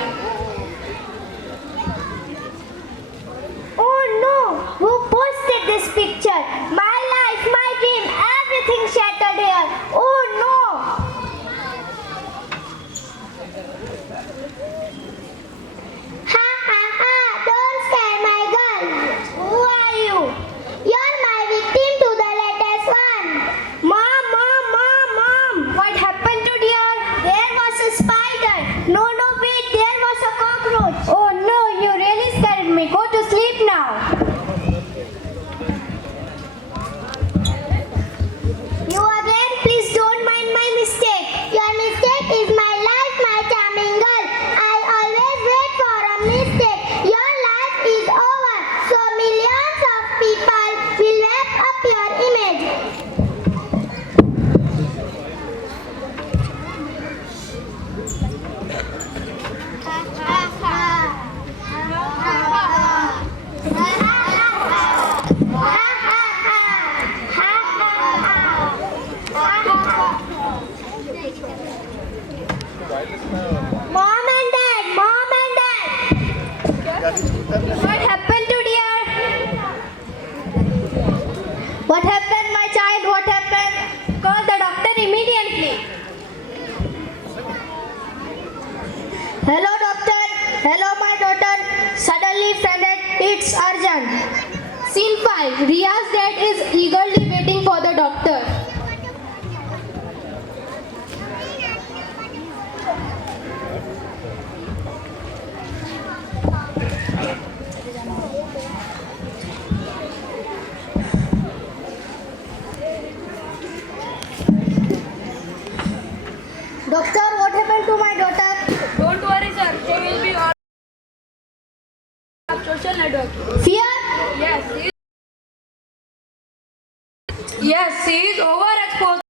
Oh no! Who posted this picture? My life, my dream, everything shattered here. Oh no! Ha ha ha! Don't scare my girl. Who are you? You're my victim to the latest one. Mom! What happened to dear? There was a spider. No, wait, there was a cockroach. Oh no, you really scared me. Go to sleep now. You again? Please don't mind my mistake. Your mistake is my life, my charming girl. I always wait for a mistake. Your life is over, so millions of people will wrap up your image. Mom and Dad! What happened to dear? What happened, my child? What happened? Call the doctor immediately. Hello, doctor. Hello, my daughter. Suddenly fainted. It's urgent. Scene 5. Ria's dad is eagerly waiting for the doctor. Doctor, what happened to my daughter? Don't worry, sir. She will be all social network. Fear? Yes, she is overexposed.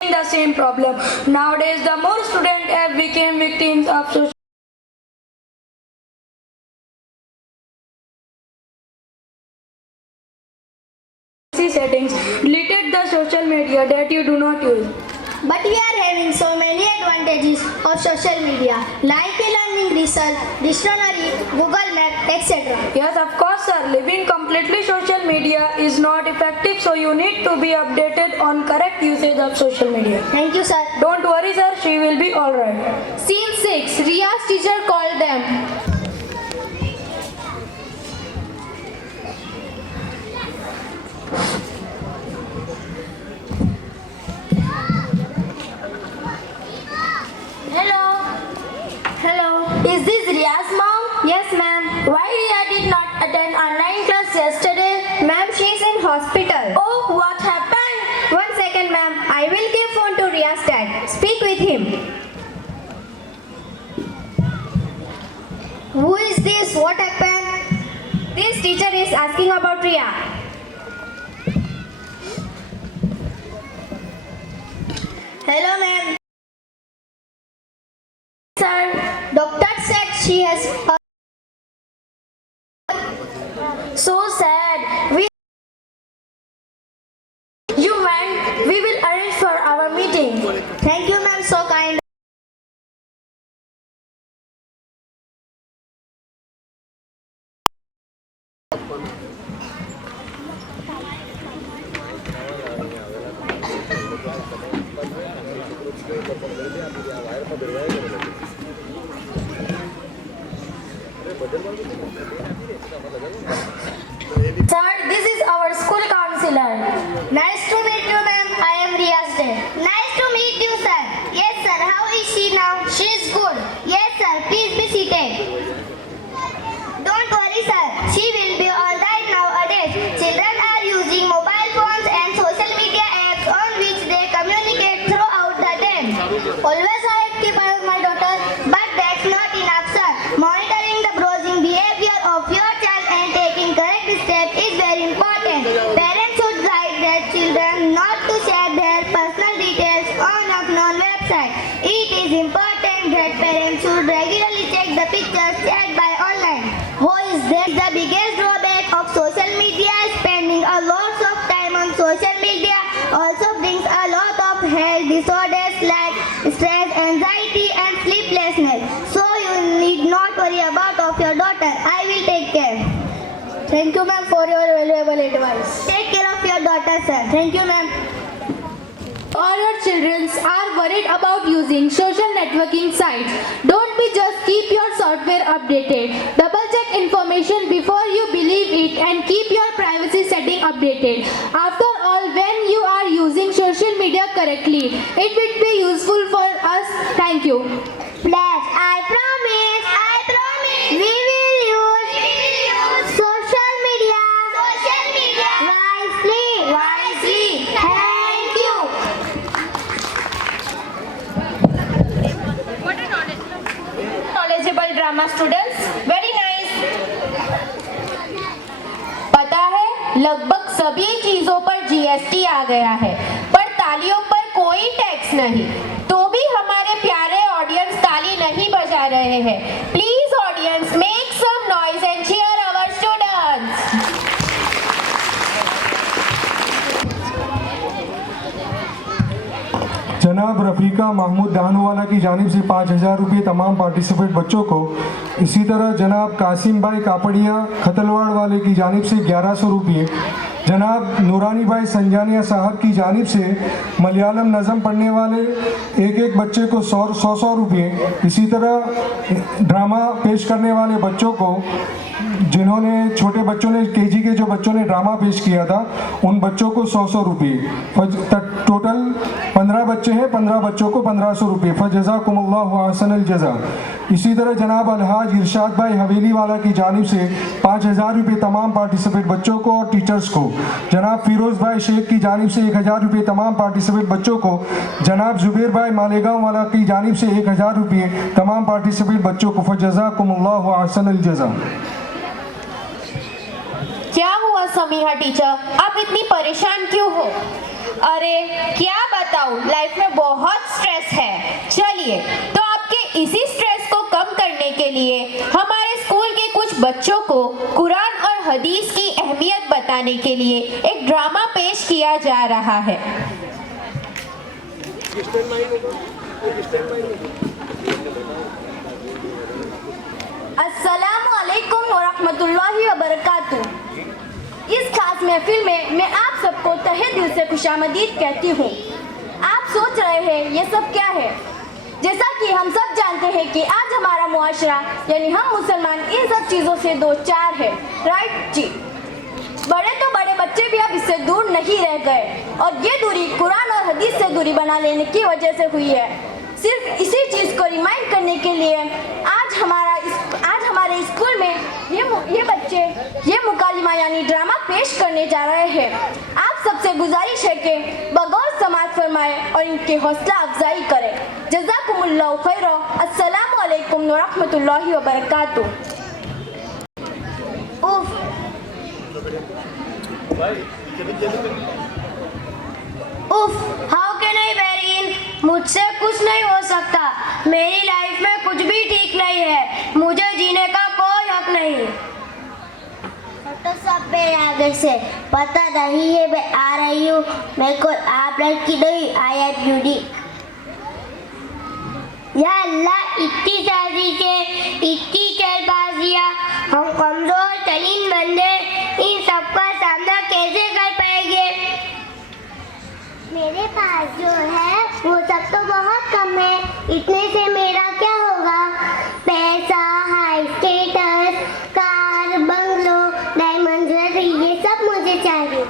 The same problem. Nowadays, the more students have become victims of social settings. Deleted the social media that you do not use. But we are having so many advantages of social media, like e-learning research, dictionary, Google Map, etc. Yes, of course, sir. Living completely social media is not effective, so you need to be updated on correct usage of social media. Thank you, sir. Don't worry, sir. She will be all right. Scene 6. Ria's teacher called them. Is this Ria's mom? Yes, ma'am. Why Ria did not attend online class yesterday? Ma'am, she is in hospital. Oh, what happened? 1 second, ma'am. I will give phone to Ria's dad. Speak with him. Who is this? What happened? This teacher is asking about Ria. Hello, ma'am. Sir, Doctor said she has so sad. You went. We will arrange for our meeting. Thank you, ma'am. So kind. Sir, this is our school counselor. Nice to meet you, ma'am. I am Ria's dad. Nice to meet you, sir. Yes, sir. How is she now? She is good. Yes, sir. Please be seated. Don't worry, sir. She will be all right nowadays. Children are using mobile phones and social media apps on which they communicate throughout the day. Always I keep eye on my daughter, but that's not enough, sir. Monitoring the browsing behavior of your child and taking correct steps is very important. Parents should guide their children not to share their personal details on unknown websites. It is important that parents should regularly check the pictures shared by online. Who is there? The biggest drawback of social media is spending a lot of time on social media also brings a lot of health disorders like stress, anxiety and sleeplessness. So you need not worry about of your daughter. I will take care. Thank you, ma'am, for your valuable advice. Take care of your daughter, sir. Thank you, ma'am. All your children are worried about using social networking sites. Don't be just keep your software updated. Double check information before you believe it and keep your privacy setting updated. After all, when you are using social media correctly, it will be useful for us. Thank you. Pledge. I promise. I promise. We will use social media. Social media. Wisely. Wisely. Thank you. Knowledgeable drama students. Very nice. पता है लगभग सभी चीजों पर GST आ गया है, पर तालियों पर कोई टैक्स नहीं। तो भी हमारे प्यारे ऑडियंस ताली नहीं बजा रहे हैं। Please audience make some noise and cheer our students. जनाब रफ़ीका महमूद दानवाला की जानिब से 5,000 रुपये तमाम पार्टिसिपेंट बच्चों को। इसी तरह जनाब कासिम भाई कापड़िया खतलवाड़ वाले की जानिब से 1100 रुपये। जनाब नूरानी भाई संजानिया साहब की जानिब से मलयालम नज़म पढ़ने वाले एक बच्चे को 100 रुपये। इसी तरह ड्रामा पेश करने वाले बच्चों को, जिन्होंने छोटे बच्चों ने केजी के जो बच्चों ने ड्रामा पेश किया था, उन बच्चों को 100 रुपये। टोटल 15 बच्चे हैं, 15 बच्चों को 1500 रुपये। फजज़ाकुमुल्लाहु अहसनल जज़ा। इसी तरह जनाब अलहाज इरशाद भाई हवेली वाला की जानिब से 5000 रुपये तमाम पार्टिसिपेट बच्चों को और टीचर्स को। जनाब फिरोज़ भाई शेख की जानिब से 1000 रुपये तमाम पार्टिसिपेट बच्चों को। जनाब जुबैर भाई मालेगांव वाला की जानिब से 1000 रुपये तमाम पार्टिसिपेट बच्चों को। फजज़ाकुमुल्लाहु अहसनल जज़ा। क्या हुआ समीहा टीचर, आप इतनी परेशान क्यों हो? अरे क्या बताऊं, लाइफ में बहुत स्ट्रेस है। चलिए, तो आपके इसी स्ट्रेस को कम करने के लिए हमारे स्कूल के कुछ बच्चों को कुरान और हदीस की अहमियत बताने के लिए एक ड्रामा पेश किया जा रहा है। अस्सलामु अलैकुम व रहमतुल्लाहि व बरकातुहू। इस खास महफिल में मैं आप सबको तहे दिल से खुशामदीद कहती हूँ। आप सोच रहे हैं ये सब क्या है? जैसा कि हम सब जानते हैं कि आज हमारा मुआशरा यानी हम मुसलमान इन सब चीज़ों से दो चार है, राइट जी। बड़े तो बड़े बच्चे भी अब इससे दूर नहीं रह गए और ये दूरी कुरान और हदीस से दूरी बना लेने की वजह से हुई है। सिर्फ इसी चीज़ को रिमाइंड करने के लिए आज हमारे स्कूल में ये बच्चे ये मुकालिमा यानी ड्रामा पेश करने जा रहे हैं। आप सबसे गुजारिश है कि बगौर समाअत फरमाएं और इनकी हौसला अफजाई करें। जज़ाकुमुल्लाहु खैरा। अस्सलामु अलैकुम व रहमतुल्लाहि व बरकातुहू। How can I बेरिन? मुझसे कुछ नहीं हो सकता। मेरी लाइफ में कुछ भी ठीक नहीं है। मुझे जीने का कोई हक नहीं। तो सब मेरे आगे से पता नहीं है, मैं आ रही हूँ। मैं कोई आप लड़की नहीं, आई एम यूनिक। या अल्लाह, इतनी जल्दी से इतनी जल्दबाजियाँ, हम कमजोर तरीन बंदे इन सबका सामना कैसे कर पाएंगे? मेरे पास जो है वो सब तो बहुत कम है। इतने से मेरा क्या होगा? पैसा, high status, car, bungalow, diamond jewellery, ये सब मुझे चाहिए।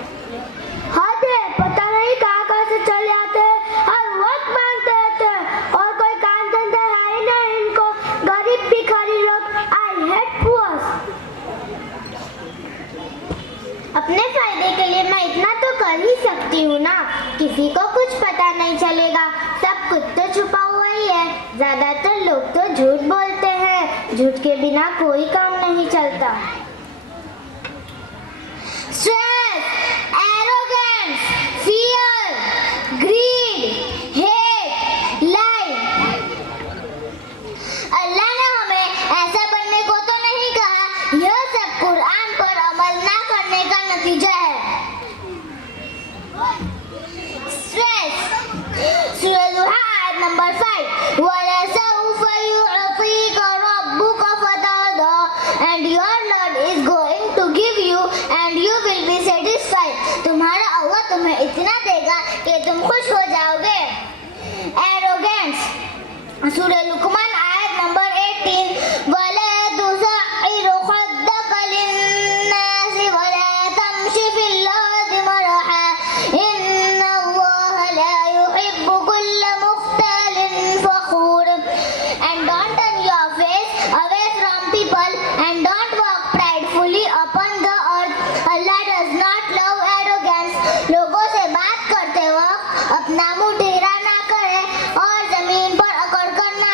हद है, पता नहीं कहाँ से चले आते हैं, हर वक्त मांगते रहते हैं और कोई काम धंधा है ही नहीं इनको। गरीब भिखारी लोग। I hate poors. अपने फायदे के लिए मैं इतना तो कर ही सकती हूँ ना। किसी को कुछ पता नहीं चलेगा, सब कुछ तो छुपा हुआ ही है। ज्यादातर लोग तो झूठ बोलते हैं, झूठ के बिना कोई काम नहीं चलता। Stress, arrogance, fear, greed, hate, life. Allah ने हमें ऐसा बनने को तो नहीं कहा। यह सब कुरान पर अमल ना करने का नतीजा है। स्ट्रेस, सूरह दुहा आयत number 5। वलसौफ युअतीका रब्बुका फतरदा, and your Lord is going to give you and you will be satisfied। तुम्हारा अल्लाह तुम्हें इतना देगा कि तुम खुश हो जाओगे। एरोगेंस, सूरह लुकमान आयत नंबर 18। वला तुसइर खद्दका लिन्नास वला तमशी फिल अर्दि मरहा इन्नल्लाहा ला युहिब्बु कुल्ला मुख्तालिन फखूर। And don't turn your face away from people and don't walk pridefully upon the earth। Allah does not love arrogance। लोगों से बात करते वक्त अपना मुंह टेढ़ा ना करें और जमीन पर अकड़ कर ना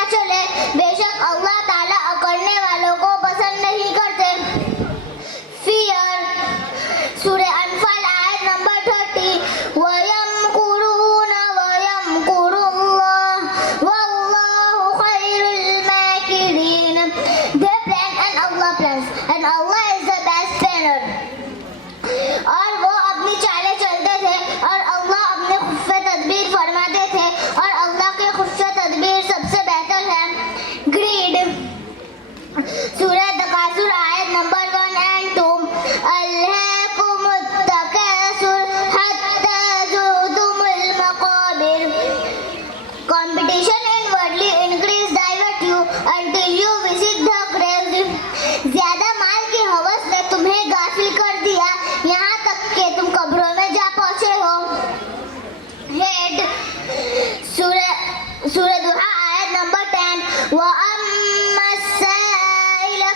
सूरह दुहा आयत नंबर 10 व अम्मस्साइल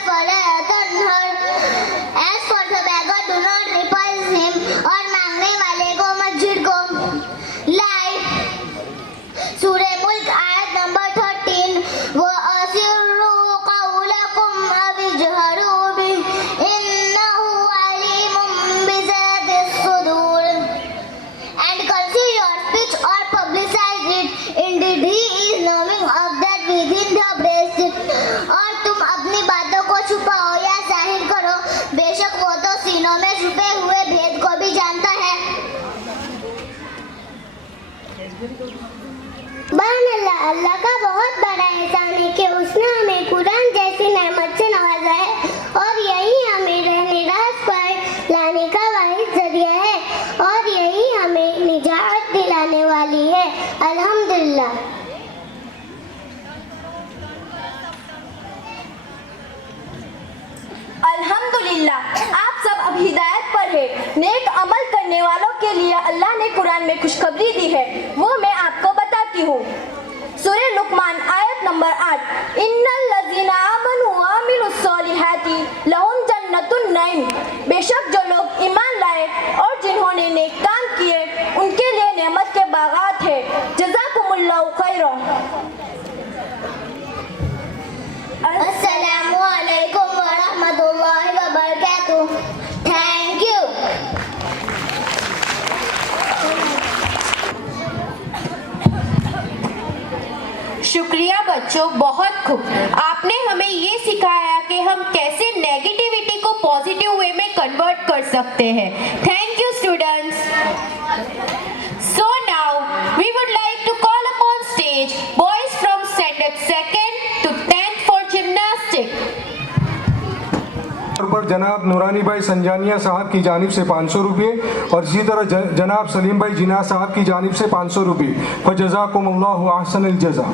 फला तनहर As for the beggar, do not repulse him और मांगने वाले को मत झिड़को लाइक सूरह मुल्क आयत नंबर 13 व असिर्रु क़ौलकुम अविजहरू बिही इन्नहु अलीमुम बिज़ातिस सुदूर and conceal your speech or publicize it. Indeed, he is knowing of that within the breast. और तुम अपनी बातों को छुपाओ या जाहिर करो, बेशक वो तो सीनों में छुपे हुए भेद को भी जानता है। अल्लाह का बहुत बड़ा एहसान है कि उसने हमें कुरान जैसी नेमत से नवाजा है और यही हमें रहने रास पर लाने का वाहिद जरिया है और यही हमें निजात दिलाने वाली है। अल्हम्दुलिल्लाह। अल्हम्दुलिल्लाह, आप सब अब हिदायत पर है। नेक अमल करने वालों के लिए अल्लाह ने कुरान में खुशखबरी दी है, वो मैं आपको बताती हूँ। सूरह लुकमान आयत नंबर 8 इन्नल लज़ीना आमनु व अमिलुस सॉलिहाति लहुम जन्नतुन नईम बेशक जो लोग ईमान लाए और जिन्होंने नेक काम किए उनके लिए नेमत के बागात है। जज़ाकुमुल्लाहु खैरन। अस्सलामु अलैकुम व रहमतुल्लाहि व बरकातुहू। Thank you. शुक्रिया बच्चों, बहुत खूब। आपने हमें ये सिखाया कि हम कैसे नेगेटिविटी को पॉजिटिव वे में कन्वर्ट कर सकते हैं। Thank you students. So now we would like to call upon stage boys from standard 2nd to 10th for gymnastic. पर जनाब नूरानी भाई संजानिया साहब की जानिब से 500 रुपये और इसी तरह जनाब सलीम भाई जिना साहब की जानिब से 500 रुपये। फजज़ाकुमुल्लाहु अहसनल जज़ा।